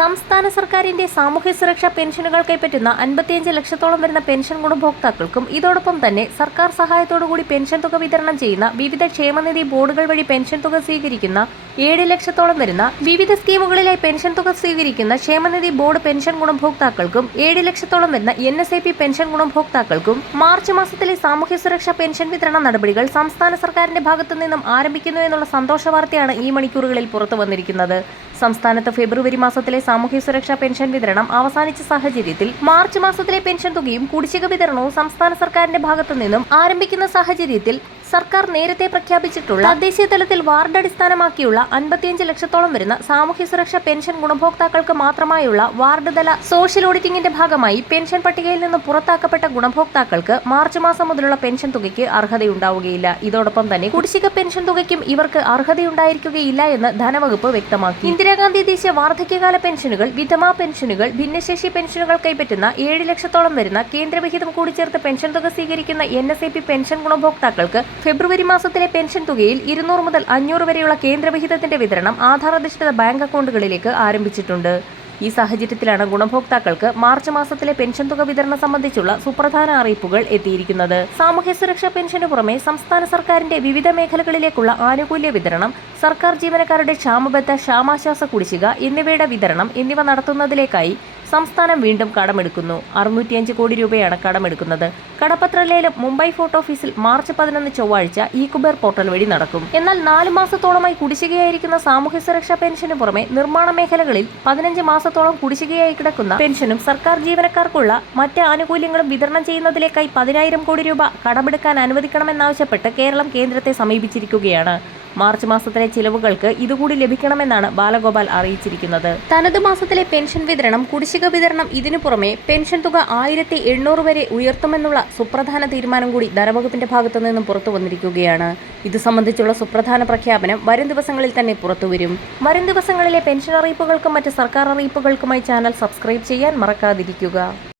സംസ്ഥാന സർക്കാരിന്റെ സാമൂഹ്യ സുരക്ഷാ പെൻഷനുകൾ കൈപ്പറ്റുന്ന 55 ലക്ഷത്തോളം വരുന്ന പെൻഷൻ ഗുണഭോക്താക്കൾക്കും ഇതോടൊപ്പം തന്നെ സർക്കാർ സഹായത്തോടുകൂടി പെൻഷൻ തുക വിതരണം ചെയ്യുന്ന വിവിധ ക്ഷേമനിധി ബോർഡുകൾ വഴി പെൻഷൻ തുക സ്വീകരിക്കുന്ന 7 ലക്ഷത്തോളം വരുന്ന വിവിധ സ്കീമുകളിലായി പെൻഷൻ തുക സ്വീകരിക്കുന്ന ക്ഷേമനിധി ബോർഡ് പെൻഷൻ ഗുണഭോക്താക്കൾക്കും 7 ലക്ഷത്തോളം വരുന്ന NSAP പെൻഷൻ ഗുണഭോക്താക്കൾക്കും മാർച്ച് മാസത്തിലെ സാമൂഹ്യ സുരക്ഷാ പെൻഷൻ വിതരണ നടപടികൾ സംസ്ഥാന സർക്കാരിന്റെ ഭാഗത്തു നിന്നും ആരംഭിക്കുന്നു എന്നുള്ള സന്തോഷ വാർത്തയാണ് ഈ മണിക്കൂറുകളിൽ പുറത്തു വന്നിരിക്കുന്നത്. സംസ്ഥാനത്ത് ഫെബ്രുവരി മാസത്തിലെ സാമൂഹ്യ സുരക്ഷാ പെൻഷൻ വിതരണം അവസാനിച്ച സാഹചര്യത്തിൽ മാർച്ച് മാസത്തിലെ പെൻഷൻ തുകയും കുടിശ്ശിക വിതരണവും സംസ്ഥാന സർക്കാരിന്റെ ഭാഗത്തു നിന്നും ആരംഭിക്കുന്ന സാഹചര്യത്തിൽ സർക്കാർ നേരത്തെ പ്രഖ്യാപിച്ചിട്ടുള്ള തദ്ദേശീയ തലത്തിൽ വാർഡ് അടിസ്ഥാനമാക്കിയുള്ള 55 ലക്ഷത്തോളം വരുന്ന സാമൂഹ്യ സുരക്ഷാ പെൻഷൻ ഗുണഭോക്താക്കൾക്ക് മാത്രമായുള്ള വാർഡ് തല സോഷ്യൽ ഓഡിറ്റിംഗിന്റെ ഭാഗമായി പെൻഷൻ പട്ടികയിൽ നിന്ന് പുറത്താക്കപ്പെട്ട ഗുണഭോക്താക്കൾക്ക് മാർച്ച് മാസം മുതലുള്ള പെൻഷൻ തുകയ്ക്ക് അർഹതയുണ്ടാവുകയില്ല. ഇതോടൊപ്പം തന്നെ കുടിശ്ശിക പെൻഷൻ തുകയ്ക്കും ഇവർക്ക് അർഹതയുണ്ടായിരിക്കുകയില്ല എന്ന് ധനവകുപ്പ് വ്യക്തമാക്കി. ഇന്ദിരാഗാന്ധി ദേശീയ വാർദ്ധക്യകാല പെൻഷനുകൾ, വിധവാ പെൻഷനുകൾ, ഭിന്നശേഷി പെൻഷനുകൾ കൈപ്പറ്റുന്ന 7 ലക്ഷത്തോളം വരുന്ന കേന്ദ്രവിഹിതം കൂടി ചേർത്ത് പെൻഷൻ തുക സ്വീകരിക്കുന്ന NSAP പെൻഷൻ ഗുണഭോക്താക്കൾക്ക് ഫെബ്രുവരി മാസത്തിലെ പെൻഷൻ തുകയിൽ 200 മുതൽ 500 വരെയുള്ള കേന്ദ്രവിഹിതത്തിന്റെ വിതരണം ആധാർ അധിഷ്ഠിത ബാങ്ക് അക്കൗണ്ടുകളിലേക്ക് ആരംഭിച്ചിട്ടുണ്ട്. ഈ സാഹചര്യത്തിലാണ് ഗുണഭോക്താക്കൾക്ക് മാർച്ച് മാസത്തിലെ പെൻഷൻ തുക വിതരണം സംബന്ധിച്ചുള്ള സുപ്രധാന അറിയിപ്പുകൾ എത്തിയിരിക്കുന്നത്. സാമൂഹ്യ സുരക്ഷാ പെൻഷന് പുറമെ സംസ്ഥാന സർക്കാരിന്റെ വിവിധ മേഖലകളിലേക്കുള്ള ആനുകൂല്യ വിതരണം, സർക്കാർ ജീവനക്കാരുടെ ക്ഷാമബത്ത ക്ഷാമാശ്വാസ കുടിശ്ശിക എന്നിവയുടെ വിതരണം എന്നിവ നടത്തുന്നതിലേക്കായി സംസ്ഥാനം വീണ്ടും കടമെടുക്കുന്നു. 605 കോടി രൂപയാണ് കടമെടുക്കുന്നത്. കടപ്പത്ര ലേലം മുംബൈ ഫോർട്ട് ഓഫീസിൽ മാർച്ച് 11 ചൊവ്വാഴ്ച ഇ-കുബേർ പോർട്ടൽ വഴി നടക്കും. എന്നാൽ 4 മാസത്തോളമായി കുടിശ്ശികയായിരിക്കുന്ന സാമൂഹ്യ സുരക്ഷാ പെൻഷന് പുറമെ നിർമ്മാണ മേഖലകളിൽ 15 മാസത്തോളം കുടിശ്ശികയായി കിടക്കുന്ന പെൻഷനും സർക്കാർ ജീവനക്കാർക്കുള്ള മറ്റ് ആനുകൂല്യങ്ങളും വിതരണം ചെയ്യുന്നതിലേക്കായി 10,000 കോടി രൂപ കടമെടുക്കാൻ അനുവദിക്കണമെന്നാവശ്യപ്പെട്ട് കേരളം കേന്ദ്രത്തെ സമീപിച്ചിരിക്കുകയാണ്. മാർച്ച് മാസത്തിലെ ചിലവുകൾക്ക് ഇതുകൂടി ലഭിക്കണമെന്നാണ് ബാലഗോപാൽ അറിയിച്ചിരിക്കുന്നത്. തനത് മാസത്തിലെ പെൻഷൻ വിതരണം, കുടിശ്ശിക വിതരണം ഇതിനു പുറമെ പെൻഷൻ തുക 1,800 വരെ ഉയർത്തുമെന്നുള്ള സുപ്രധാന തീരുമാനം കൂടി ധനവകുപ്പിന്റെ ഭാഗത്തു നിന്നും പുറത്തു വന്നിരിക്കുകയാണ്. ഇത് സംബന്ധിച്ചുള്ള സുപ്രധാന പ്രഖ്യാപനം വരും ദിവസങ്ങളിൽ തന്നെ പുറത്തുവരും. വരും ദിവസങ്ങളിലെ പെൻഷൻ അറിയിപ്പുകൾക്കും മറ്റ് സർക്കാർ അറിയിപ്പുകൾക്കുമായി ചാനൽ സബ്സ്ക്രൈബ് ചെയ്യാൻ മറക്കാതിരിക്കുക.